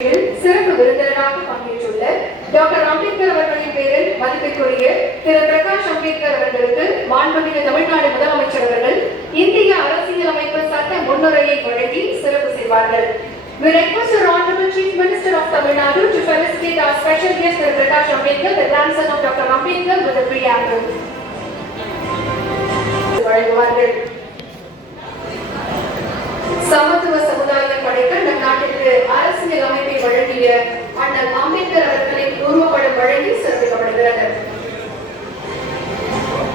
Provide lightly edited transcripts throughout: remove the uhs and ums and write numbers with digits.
சிறப்பு விருந்தினராக பங்கேற்றுள்ள டாக்டர் அம்பேத்கர் அவர்களின் பேரில் மதிப்பிற்குரிய திரு பிரகாஷ் அம்பேத்கர் அவர்களுக்கு மாண்புமிகு தமிழ்நாடு முதலமைச்சர் அவர்கள் இந்திய அரசியலமைப்பு சட்ட முன்னுரையை வழங்கி சிறப்பு செய்வார்கள். We request the Honorable Chief Minister of Tamil Nadu to felicitate our special guest Mr. Prakash Ambedkar, the grandson of Dr. Ambedkar, with the preamble. சமத்துவ சமுதாயம் படைக்க நம் நாட்டிற்கு அரசியல் அமைப்பை வழங்கிய அண்ணல் அம்பேத்கர் அவர்களின் உருவப்படம் வழங்கி சிறப்பிக்கப்படுகிறது.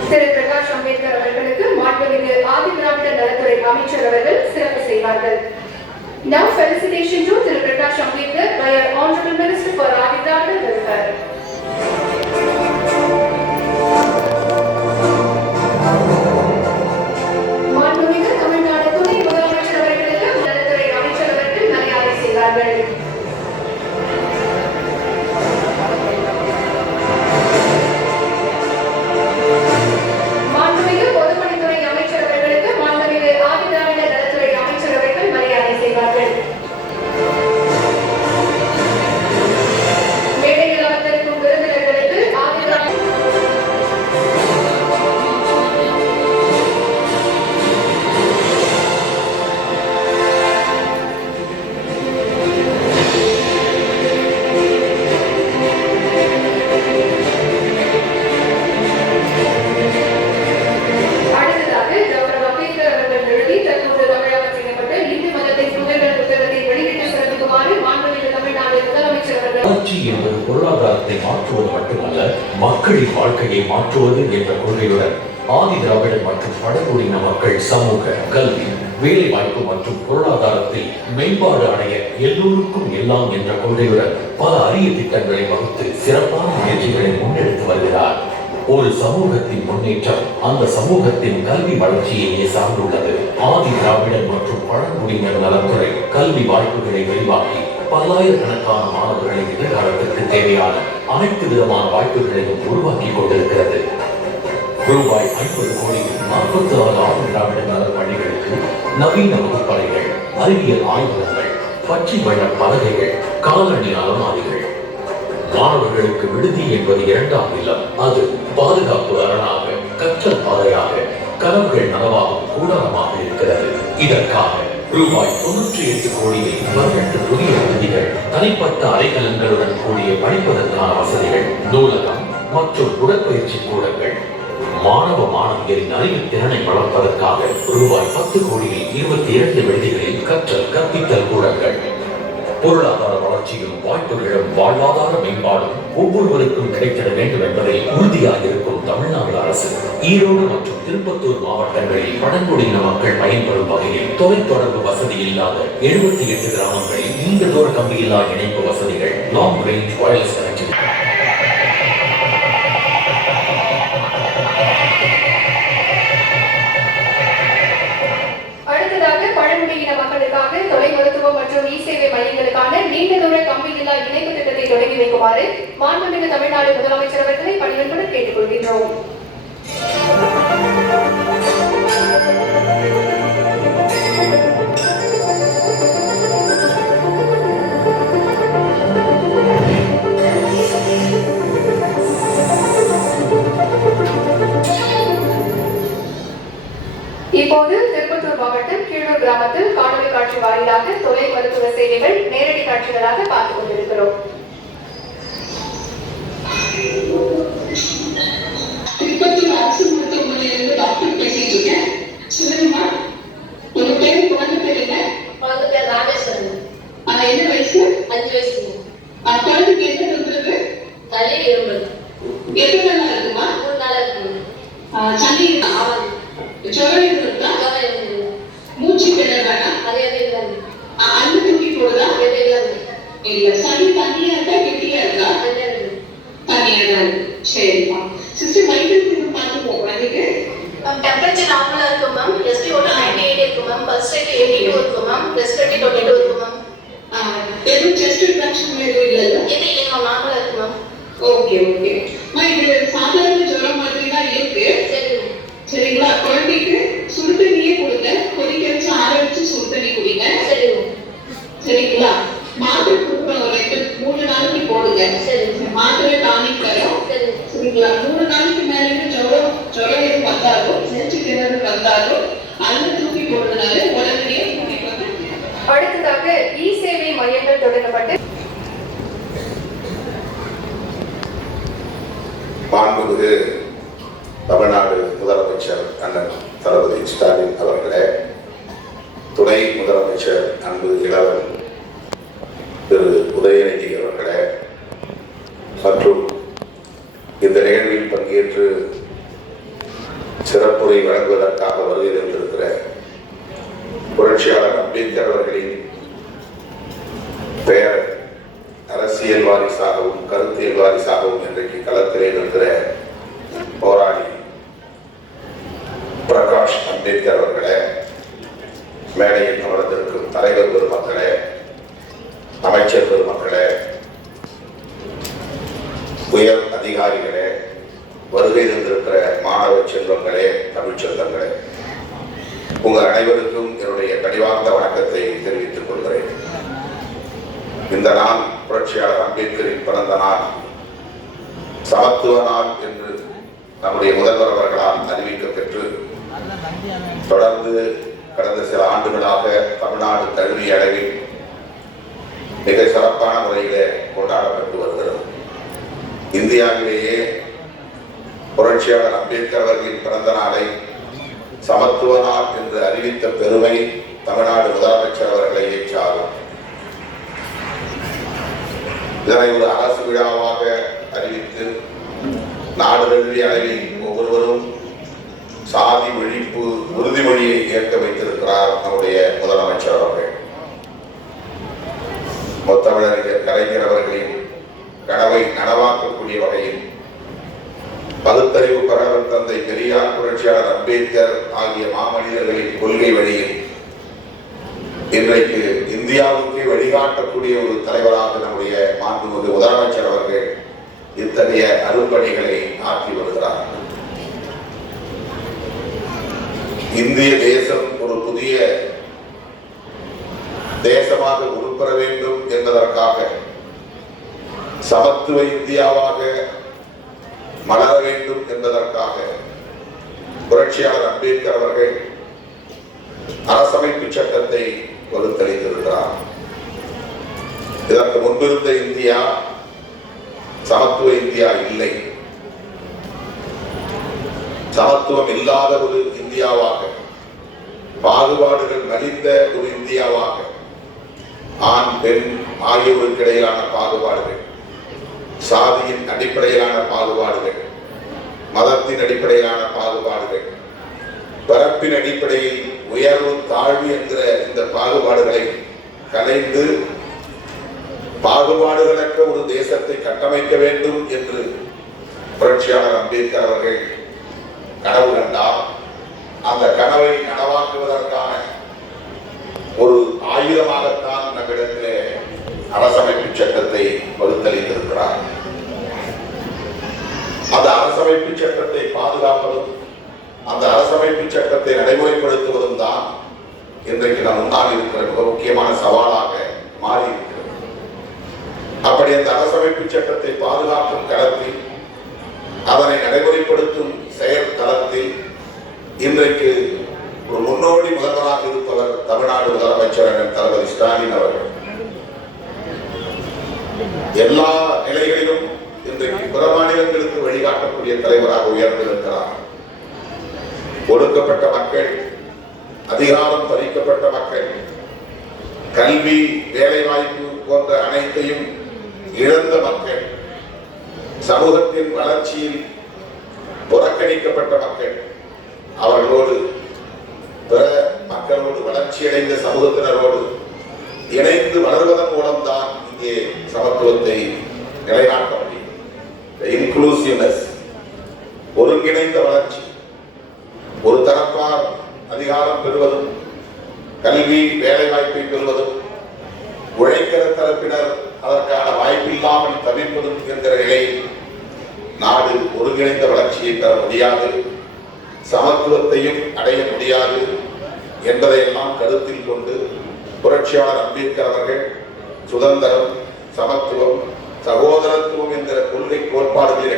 திரு பிரகாஷ் அம்பேத்கர் அவர்களுக்கு மாண்புமிகு ஆதிதிராவிட நலத்துறை அமைச்சர் அவர்கள் சிறப்பு செய்வார்கள். Now felicitation to Thiru Prakash Ambedkar by our Honorable Minister for Aditya Welfare. மாண்புமிகு தமிழ்நாடு துணை முதலமைச்சர் அவர்களுக்கு நலத்துறை அமைச்சர் அவர்கள் மரியாதை செய்வார்கள். மாண்புமிகு பொதுப்பணித்துறை அமைச்சர் அவர்களுக்கு மாண்புமிகு ஆதிதிராவிட நலத்துறை அமைச்சர் அவர்கள் மரியாதை செய்வார்கள். மேடையில் அமர்ந்திருக்கும் விருந்தினர்களுக்கு பொருளாதாரத்தை மாற்றுவது மட்டுமல்ல, மக்களின் வாழ்க்கையை மாற்றுவது என்ற கொள்கையுடன் ஆதி திராவிட மற்றும் பழங்குடியின மக்கள் சமூக, கல்வி, வேலை வாய்ப்பு மற்றும் பொருளாதாரத்தில் மேம்பாடு அடைய எல்லோருக்கும் எல்லாம் என்ற கொள்கையுடன் பல அரிய திட்டங்களை வகுத்து சிறப்பான முயற்சிகளை முன்னெடுத்து வருகிறார். ஒரு சமூகத்தின் முன்னேற்றம் அந்த சமூகத்தின் கல்வி வளர்ச்சியையே சார்ந்துள்ளது. ஆதி திராவிடர் மற்றும் பழங்குடியினர் நலத்துறை கல்வி வாய்ப்புகளை விரிவாக்கி பல்லாயிரக்கணக்கான மாணவர்களின் எதிர்காலத்திற்கு தேவையான அனைத்து விதமான வாய்ப்புகளையும் உருவாக்கி கொண்டிருக்கிறது. ரூபாய் 50 கோடியில் 46 ஆதி திராவிட நல பள்ளிகளுக்கு நவீன வகுப்பறைகள், அறிவியல் ஆய்வகங்கள், பச்சை வண்ண பலகைகள், காலணி அலமாரிகள். மாணவர்களுக்கு விடுதி என்பது இரண்டாம் இல்லம். அது பாதுகாப்பு அரணாக, கற்றல் பாதையாக, கனவுகள் நனவாகும் கூடாரமாக இருக்கிறது. இதற்காக ரூபாய் 98 கோடியில் 18 புதிய விடுதிகள், தனிப்பட்ட அறைகலன்களுடன் கூடிய படிப்பதற்கான வசதிகள், நூலகம் மற்றும் உடற்பயிற்சி கூடங்கள். மாணவ மாணவியரின் அறிவு திறனை வளர்ப்பதற்காக ரூபாய் 10 கோடியில் 22 விடுதிகளில் கற்றல் கற்பித்தல் கூடங்கள். பொருளாதார வளர்ச்சியும் வாய்ப்புகளும் வாழ்வாதார மேம்பாடும் ஒவ்வொருவருக்கும் கிடைத்திட வேண்டும் என்பதை உறுதியாக இருக்கும் தமிழ்நாடு அரசு ஈரோடு மற்றும் திருப்பத்தூர் மாவட்டங்களில் பழங்குடியின மக்கள் பயன்பெறும் வகையில் தொலைத்தொடர்பு வசதி இல்லாத 78 கிராமங்களில் நீண்ட தூர கம்பியில்லா இணைப்பு வசதிகள், லாங் ரேஞ்ச் வயர்லெஸ் கனெக்டிவிட்டி. பழங்குடியின மக்களுக்காக தொலை மருத்துவம் மற்றும் இ-சேவை மையங்களுக்கான நீண்ட தூர கம்பியில்லா இணைப்பு திட்டத்தை தொடங்கி வைக்குமாறு மாண்புமிகு தமிழ்நாடு முதலமைச்சர் அவர்களை பணியுடன் கேட்டுக் கொள்கின்றோம். இப்போது திருப்பத்தூர் மாவட்டம் கீழூர் கிராமத்தில் காணொலி காட்சி வாயிலாக தொலை மருத்துவ சேவைகள் நேரடி காட்சிகளாக பார்த்துக் கொண்டிருக்கிறோம். திருப்பத்தூர் அரசு மருத்துவமனையிலிருந்து டாக்டர் பேசிட்டு இருக்கேன். சொல்லுங்கம்மா, உங்க பேரு, குழந்தை பேர் என்ன? குழந்தை பேர் ராமேஸ்வரன். என்ன வயசு? 5 வயசு. குழந்தைக்கு என்ன தொந்தரவு? தலை இருமல். எத்தனை நாளா இருக்குமா? 3 நாளா இருக்கு. சளி ஜுரம் இருக்கா? மூச்சு திணறலா? அதே இல்லை. அண்ணு தூக்கி போடுதா? இல்ல. சளி தண்ணியா இருக்கா கெட்டியா இருக்கா? தண்ணியா தான் இருக்கு. சரிப்பா. சிஸ்டர் வைத்தியத்துக்கு பார்த்துப்போம். குழந்தைக்கு டெம்பரேச்சர் நார்மலா இருக்கு மேம். SpO2 98 இருக்கு மேம். பல்ஸ் ரேட் 82 இருக்கு மேம். ரெஸ்பிரேட்டரி 22 இருக்கு மேம். எதுவும் செஸ்ட் இன்ஃபெக்ஷன் எதுவும் இல்லைல்ல? இது இல்லைங்க, நார்மலா இருக்கு மேம். Okay okay. இது சாதாரண ஜுரம் மாதிரி தான் இருக்கு. சரிங்களா? குழந்தைக்கு சுடு தண்ணியே கொடுங்க. கொதிக்க வச்சு ஆற வச்சு சுடு தண்ணி குடிங்க. சரிங்களா? மாத்திரை கொடுப்பாங்க போடுங்க. சரி. மாத்திரை டானிக் தரோம். சரிங்களா? 3 நாளைக்கு மேல ஜுரம் எதுவும் வந்தாலும் மூச்சு திணறல் வந்தாலும் அந்த தூக்கி போடுறதுனால உடனடியே தூக்கி வந்து. அடுத்ததாக இ சேவை மையங்கள் தொடங்கப்பட்டு மாண்புமிகு தமிழ்நாடு முதலமைச்சர் அண்ணன் தளபதி ஸ்டாலின் அவர்களே, துணை முதலமைச்சர் அன்பு இளவல் திரு உதயநிதி அவர்களே, மற்றும் இந்த நிகழ்வில் பங்கேற்று சிறப்புரை வழங்குவதற்காக வருகை தந்திருக்கிற புரட்சியாளர் அம்பேத்கர் அவர்களின் பெயர் அரசியல் வாரிசாகவும் கருத்தியல் வாரிசாகவும் இன்றைக்கு களத்திலே நிற்கிற போராளி பிரகாஷ் அம்பேத்கர் அவர்களே, மேடையில் அமர்ந்திருக்கும் தலைவர் பெருமக்களே, அமைச்சர் பெருமக்களே, உயர் அதிகாரிகளே, வருகை தந்திருக்கிற மாணவ செல்வங்களே, தமிழ் சொந்தங்களே, உங்கள் அனைவருக்கும் என்னுடைய கனிவார்ந்த வணக்கத்தை தெரிவித்துக் கொள்கிறேன். இந்த நாள் புரட்சியாளர் அம்பேத்கரின் பிறந்த நாள், சமத்துவ நாள் என்று நம்முடைய முதல்வர் அவர்களால் அறிவிக்கப்பெற்று தொடர்ந்து கடந்த சில ஆண்டுகளாக தமிழ்நாடு கல்வி அளவில் மிக சிறப்பான முறையிலே கொண்டாடப்பட்டு வருகிறது. இந்தியாவிலேயே புரட்சியாளர் அம்பேத்கர் அவர்களின் பிறந்த நாளை சமத்துவ நாள் என்று அறிவித்த பெருமை தமிழ்நாடு முதலமைச்சர் அவர்களையே சாரும். இதனை ஒரு அரசு விழாவாக அறிவித்து நாடு தழுவிய அளவில் ஒவ்வொருவரும் சாதி ஒழிப்பு உறுதிமொழியை ஏற்க வைத்திருக்கிறார் நம்முடைய முதலமைச்சர் அவர்கள். முத்தமிழறிஞர் கலைஞர் அவர்களின் கனவை நனவாக்கக்கூடிய வகையில் பகுத்தறிவு பரவல் தந்தை பெரியார், புரட்சியாளர் அம்பேத்கர் ஆகிய மாமனிதர்களின் கொள்கை வழியில் இன்றைக்கு இந்தியாவுக்கு வழிகாட்டக்கூடிய ஒரு தலைவராக நம்முடைய மாண்புமிகு முதலமைச்சர் அவர்கள் இத்தகைய அரும்பணிகளை ஆற்றி வருகிறார். இந்திய தேசம் ஒரு புதிய தேசமாக உருப்பெற வேண்டும் என்பதற்காக, சமத்துவ இந்தியாவாக மலர வேண்டும் என்பதற்காக புரட்சியாளர் அம்பேத்கர் அவர்கள் அரசமைப்பு சட்டத்தை வகுத்தளித்திருக்கிறார். இதற்கு முன்பிருந்த இந்தியா சமத்துவ இந்தியா இல்லை, சமத்துவம் இல்லாத ஒரு இந்தியாவாக, பாகுபாடுகள் மலிந்த ஒரு இந்தியாவாக, ஆண் பெண் ஆகியோருக்கு இடையிலான பாகுபாடுகள், சாதியின் அடிப்படையிலான பாகுபாடுகள், மதத்தின் அடிப்படையிலான பாகுபாடுகள், பிறப்பின் அடிப்படையில் உயர்வு தாழ்வு என்கிற இந்த பாகுபாடுகளை கலைந்து பாகுபாடுகளற்ற ஒரு தேசத்தை கட்டமைக்க வேண்டும் என்று புரட்சியாளர் அம்பேத்கர் அவர்கள் கனவு கண்டார். அந்த கனவை நனவாக்குவதற்கான ஒரு ஆயுதமாகத்தான் நம்மிடத்திலே அரசமைப்பு சட்டத்தை வகுத்தளித்திருக்கிறார். அந்த அரசமைப்பு சட்டத்தை பாதுகாப்பதும் அந்த அரசமைப்பு சட்டத்தை நடைமுறைப்படுத்துவதும் தான் இன்றைக்கு நம் முன்னால் இருக்கிற மிக முக்கியமான சவாலாக மாறி இருக்கிறது. அப்படி அந்த அரசமைப்பு சட்டத்தை பாதுகாக்கும் களத்தில், அதனை நடைமுறைப்படுத்தும் செயல் களத்தில் இன்றைக்கு ஒரு முன்னோடி முதல்வராக இருப்பவர் தமிழ்நாடு முதலமைச்சர் தளபதி ஸ்டாலின் அவர்கள். எல்லா நிலைகளிலும் இன்றைக்கு பிற மாநிலங்களுக்கு வழிகாட்டக்கூடிய தலைவராக உயர்ந்திருக்கிறார். ஒடுக்கப்பட்ட மக்கள், அதிகாரம் பறிக்கப்பட்ட மக்கள், கல்வி, வேலைவாய்ப்பு போன்ற அனைத்தையும் இழந்த மக்கள், சமூகத்தின் வளர்ச்சியில் புறக்கணிக்கப்பட்ட மக்கள், அவர்களோடு பிற மக்களோடு வளர்ச்சியடைந்த சமூகத்தினரோடு இணைந்து வளர்வதன் மூலம்தான் இங்கே சமத்துவத்தை நிலைநாட்ட முடியும். இன்க்ளூசிவ்னஸ், ஒருங்கிணைந்த வளர்ச்சி, ஒரு தரப்பார் அதிகாரம் பெறுவதும், கல்வி வேலை வாய்ப்பை பெறுவதும், உழைக்கிற தரப்பினர் அதற்கான வாய்ப்பில்லாமல் தவிர்ப்பதும் என்கிற நிலையில் நாடு ஒருங்கிணைந்த வளர்ச்சியை பெற முடியாது, சமத்துவத்தையும் அடைய முடியாது என்பதையெல்லாம் கருத்தில் கொண்டு புரட்சியாளர் அம்பேத்கர் அவர்கள் சுதந்திரம், சமத்துவம், சகோதர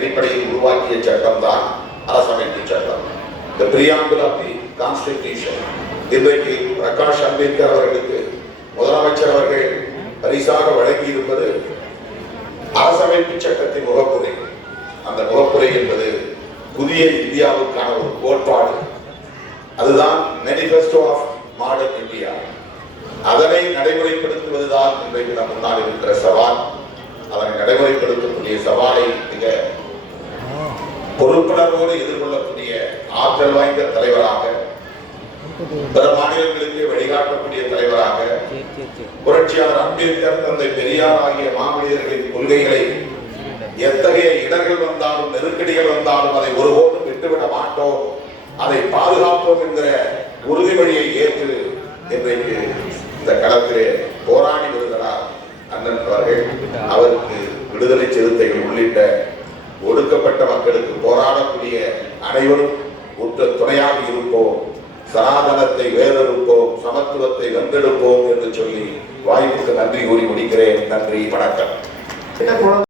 அடிப்படையில் உருவாக்கிய சட்டம் தான் அரசமைப்பு சட்டம். The preamble of the Constitution. இன்றைக்கு பிரகாஷ் அம்பேத்கர் அவர்களுக்கு முதலமைச்சர் அவர்கள் பரிசாக வழங்கி இருப்பது அரசமைப்பு சட்டத்தின் முகப்புரை. அந்த முகப்புரை என்பது புதிய இந்தியாவுக்கான ஒரு கோட்பாடு. அதுதான் மேனிஃபெஸ்டோ ஆஃப் மாடர்ன் இந்தியா. அதனை நடைமுறைப்படுத்துவதுதான் இன்றைக்கு நம் முன்னால் இருக்கிற சவால். அதனை நடைமுறைப்படுத்தக்கூடிய சவாலை மிக பொறுப்புணர்வோடு எதிர்கொள்ளக்கூடிய ஆற்றல் வாய்ந்த தலைவராக, பிற மாநிலங்களுக்கு வழிகாட்டக்கூடிய தலைவராக, புரட்சியாளர் அம்பேத்கர், தந்தை பெரியார் ஆகிய மாமனிதர்களின் கொள்கைகளை எத்தகைய இடர்கள் வந்தாலும் நெருக்கடிகள் வந்தாலும் அதை ஒருபோதும் விட்டுவிட மாட்டோம், அதை பாதுகாப்போம் என்கிற உறுதிமொழியை ஏற்று இன்றைக்கு இந்த களத்திலே போராடி வருகிறார் அண்ணன் அவர்கள். அவருக்கு விடுதலை சிறுத்தைகள் உள்ளிட்ட ஒடுக்கப்பட்ட மக்களுக்கு போராடக்கூடிய அனைவரும் உற்ற துணையாக இருப்போம், சனாதனத்தை வேறறுப்போம், சமத்துவத்தை வென்றெடுப்போம் என்று சொல்லி வாய்ப்புக்கு நன்றி கூறி முடிக்கிறேன். நன்றி, வணக்கம்.